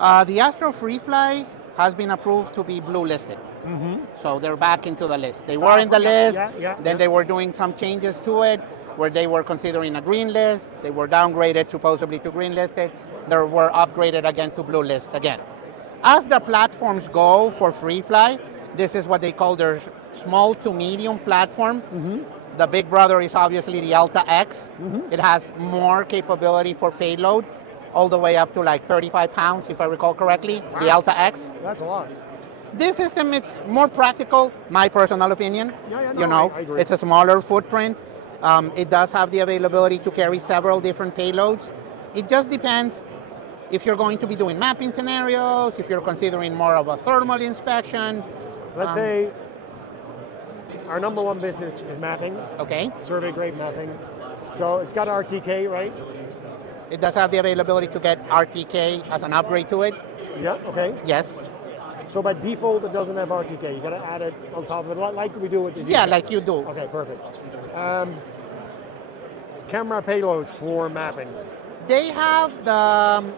The Astro Freefly has been approved to be blue listed. So they're back into the list. They were in the list, then they were doing some changes to it, where they were considering a green list. They were downgraded supposedly to green listed. They were upgraded again to blue list again. As the platforms go for Freefly, this is what they call their small to medium platform. The big brother is obviously the Alta X. It has more capability for payload, all the way up to like 35 pounds, if I recall correctly, the Alta X. That's a lot. This system, it's more practical, my personal opinion. I agree. It's a smaller footprint. It does have the availability to carry several different payloads. It just depends if you're going to be doing mapping scenarios, if you're considering more of a thermal inspection. Let's say our number one business is mapping. Okay. Survey grade mapping. So it's got RTK, right? It does have the availability to get RTK as an upgrade to it. Yeah, okay. Yes. So by default, it doesn't have RTK. You got to add it on top of it, like we do with the Yeah, like you do. Okay, perfect. Camera payloads for mapping. They have the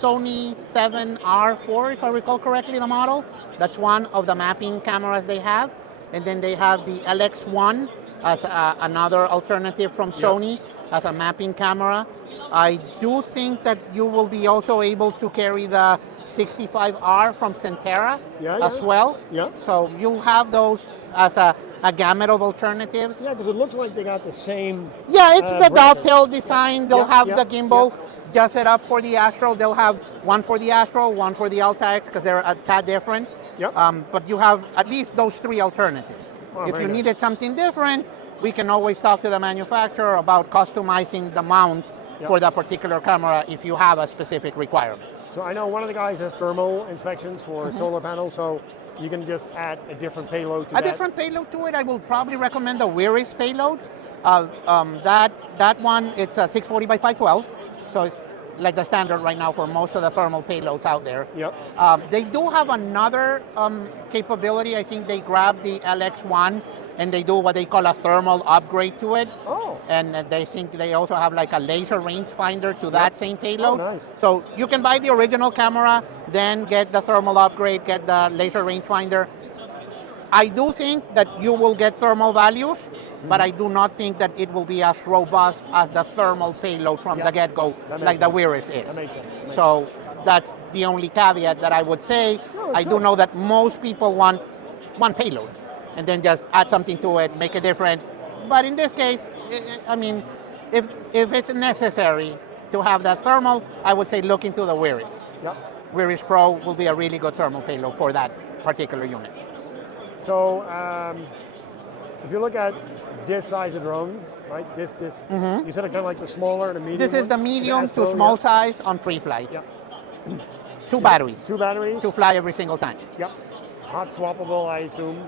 Sony 7R4, if I recall correctly, the model. That's one of the mapping cameras they have. And then they have the LX1 as another alternative from Sony as a mapping camera. I do think that you will be also able to carry the 65R from Centera as well. Yeah. So you'll have those as a gamut of alternatives. Yeah, because it looks like they got the same. Yeah, it's the dovetail design. They'll have the gimbal Yeah. just set up for the Astro. They'll have one for the Astro, one for the Alta X, because they're a tad different. Yep. But you have at least those three alternatives. If you needed something different, we can always talk to the manufacturer about customizing the mount for that particular camera if you have a specific requirement. So I know one of the guys has thermal inspections for solar panels, so you can just add a different payload to that. A different payload to it, I will probably recommend the Wiris payload. That one, it's a 640 by 512, so it's like the standard right now for most of the thermal payloads out there. Yep. They do have another capability. I think they grabbed the LX1 and they do what they call a thermal upgrade to it. Oh. And they think they also have like a laser rangefinder to that same payload. Oh, nice. So you can buy the original camera, then get the thermal upgrade, get the laser rangefinder. I do think that you will get thermal values, but I do not think that it will be as robust as the thermal payload from the get-go, like the Wiris is. That makes sense. So that's the only caveat that I would say. I do know that most people want one payload and then just add something to it, make it different. But in this case, I mean, if it's necessary to have that thermal, I would say look into the Wiris. Yep. Wiris Pro will be a really good thermal payload for that particular unit. So if you look at this size of drone, right? This you said it kind of like the smaller and the medium. This is the medium to small size on Freefly. Yep. 2 batteries. 2 batteries. To fly every single time. Yep. Hot swappable, I assume.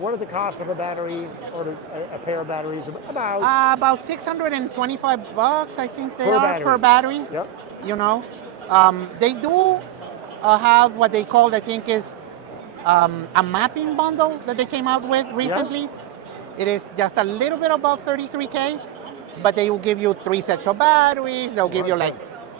What is the cost of a battery or a pair of batteries? About $625, I think they Per are battery. per battery. Yep. You know, they do have what they call, I think, is a mapping bundle that they came out with recently. Yeah. It is just a little bit above $33K, but they will give you 3 sets of batteries. They'll give you like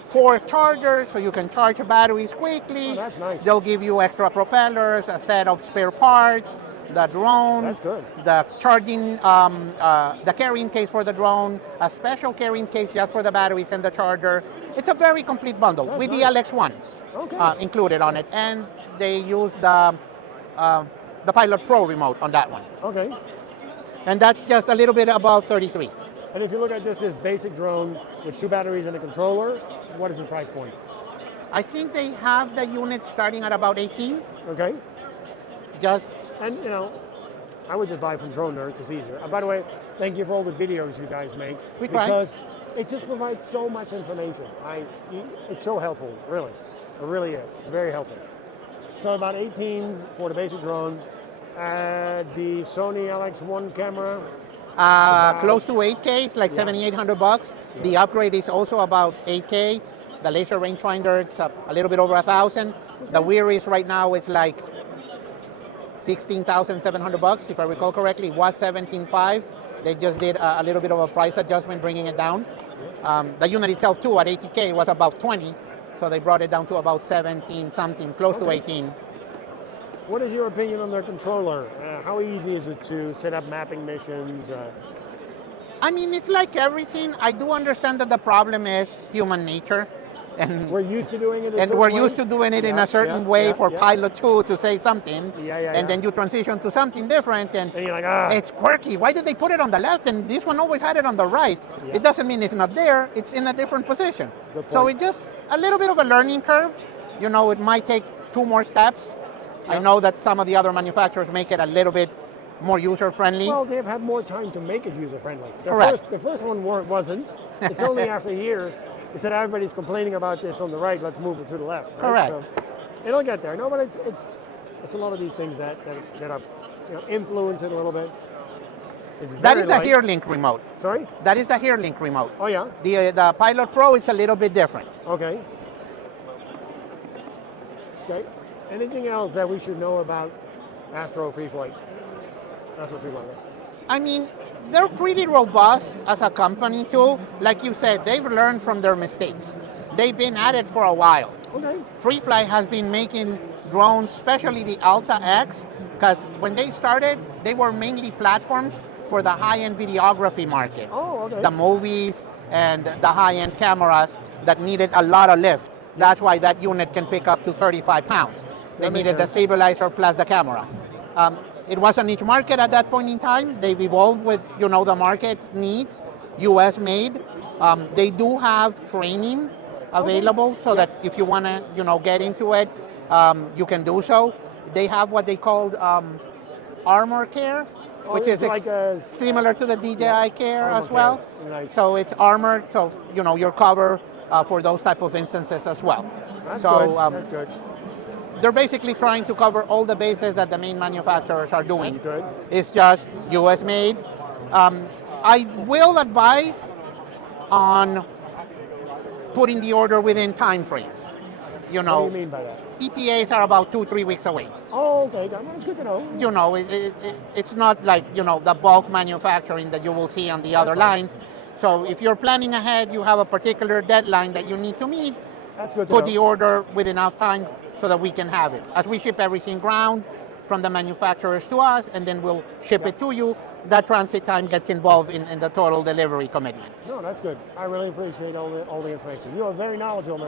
4 chargers so you can charge the batteries quickly. Oh, that's nice. They'll give you extra propellers, a set of spare parts, the drone. That's good. The charging, the carrying case for the drone, a special carrying case just for the batteries and the charger. It's a very complete bundle with the LX1 included on it, and they use the Pilot Pro remote on that one. Okay. And that's just a little bit above 33. And if you look at this basic drone with 2 batteries and a controller, what is the price point? I think they have the unit starting at about 18. Okay. And you know, I would just buy from DroneNerds, it's easier. By the way, thank you for all the videos you guys make. Because it just provides so much information. It's so helpful, really. It really is, very helpful. So about 18 for the basic drone. The Sony LX1 camera. Close to 8K, it's like $7,800. Yeah. The upgrade is also about 8K. The laser rangefinder, it's a little bit over 1,000. Okay. The Wiris right now is like $16,700, if I recall correctly. It was $17,500. They just did a little bit of a price adjustment, bringing it down. The unit itself too at 80K was about 20, so they brought it down to about 17 something, close to 18. What is your opinion on their controller? How easy is it to set up mapping missions? I mean, it's like everything. I do understand that the problem is human nature. And we're used to doing it used to doing it in a certain way for Pilot 2 to say something, and then you transition to something different, and you're like, it's quirky. Why did they put it on the left, and this one always had it on the right? It doesn't mean it's not there. It's in a different position. So it's just a little bit of a learning curve. You know, it might take 2 more steps. I know that some of the other manufacturers make it a little bit more user-friendly. Well, they've had more time to make it user-friendly. The first one wasn't. It's only after years. They said everybody's complaining about this on the right, let's move it to the left. Right? Correct. So it'll get there. No, but it's a lot of these things that are influence it a little bit. That is the HearLink remote. Sorry? That is the HearLink remote. Oh yeah? The Pilot Pro is a little bit different. Okay. Okay. Anything else that we should know about Astro Freefly? Astro Freefly. I mean, they're pretty robust as a company too. Like you said, they've learned from their mistakes. They've been at it for a while. Okay. Freefly has been making drones, especially the Alta X, because when they started, they were mainly platforms for the high-end videography market. Oh, okay. The movies and the high-end cameras that needed a lot of lift. That's why that unit can pick up to 35 pounds. They needed the stabilizer plus the camera. It was a niche market at that point in time. They've evolved with, the market's needs, US made. They do have training available so that if you want to, get into it, you can do so. They have what they called armor care, which is like similar to the DJI Care as well. Nice. So it's armored, so, you're covered for those type of instances as well. That's good. That's good. They're basically trying to cover all the bases that the main manufacturers are doing. That's good. It's just US made. I will advise on putting the order within time frames. What do you mean by that? ETAs are about 2-3 weeks away. Oh, okay. That's good to know. It's not like, the bulk manufacturing that you will see on the other lines. So if you're planning ahead, you have a particular deadline that you need to meet, that's good to put know. the order with enough time so that we can have it. As we ship everything ground from the manufacturers to us, and then we'll ship it to you, that transit time gets involved in the total delivery commitment. No, that's good. I really appreciate all the information. You are very knowledgeable.